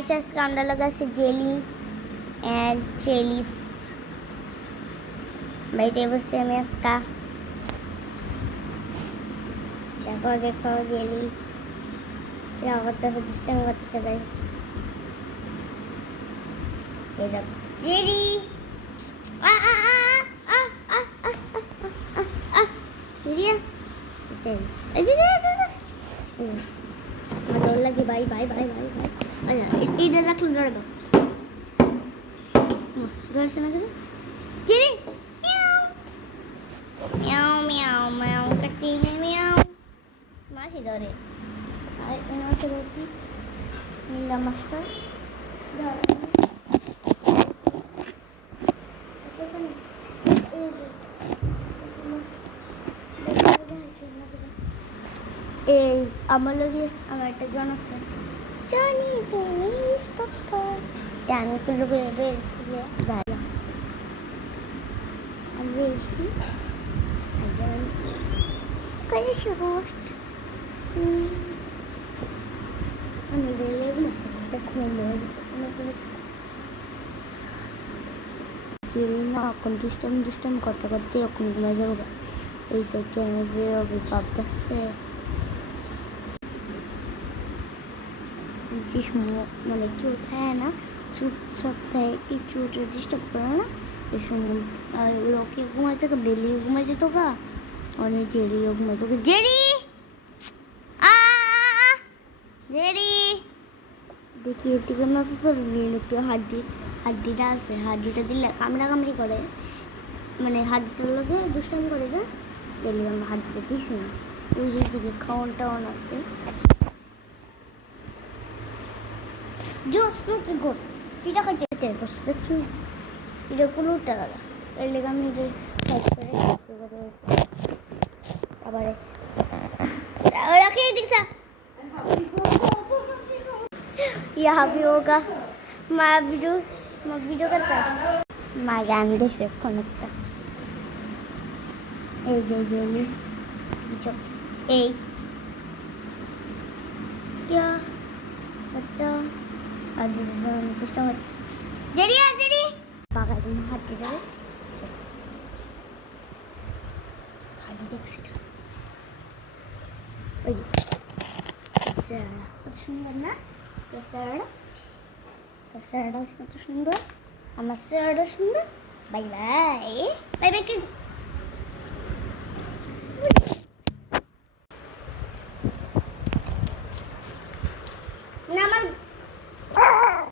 Guys আজকে আমরা লাগাচ্ছি জেলি অ্যান্ড চেলিস বাড়িতে বসে আমি আজকা দেখো দেখো জেলি क्या করতেছে দুষ্টামি করতেছে গাইস এই দেখো জেলি আ আ আ আ আ আ জেলি সেন্স এই যে আমার লগে bye bye bye bye bye আচ্ছা এটা দেখো ধরো ধরছে না কিছু জেলি म्याऊ म्याऊ म्याऊ करती है म्याऊ मासी धरे আর এনার সাথে কি নীলা মাস্টার এই আমার লগে আমার একটা জন আছে জনি জনিস পাপা ডান করে বেরছি দাঁড়া আমি বেরছি Какая шорт. আমি রেলে বসে দেখো মজা সময় যে না কোন দুষ্টাম করতে করতে এরকম ঘুমে যাবো এই সেকেন্ড যে ভাবতেছে মানে কেউ থাকে না চুপচাপ থাকে কিছু ডিস্টার্ব করে না এই সময় লোকে ঘুমাই থেকে বেলিয়ে ঘুমাই যেত গা অনেক জেরিও ঘুমাই তোকে জেরি জেরি দেখি এদিকে না তো তোর একটু হাড্ডিটা আছে হাড্ডিটা দিলে কামড়ি করে মানে হাড্ডিটার লোকে দুষ্টামি করে যা গেলি আমরা হাড্ডিটা দিছি না ওই দিকে খাওয়ান টাওয়ান আছে জোস না তুই গোট পিঠা খাইতে করছে দেখছি এটা কোনো টাকা এর লেগে আমি সাইড করে আবার रखिए दीक्षा यहाँ भी होगा मैं वीडियो करता मैं गान देख सकता हूँ ए जेली जो ए क्या बता आदि जाने से समझ जेली पागल तुम हाथ टिका खाली देख सकता ওই কত সুন্দর না তোর স্যারটা কত সুন্দর আমার স্যারটা সুন্দর বাই বাই বাই বাই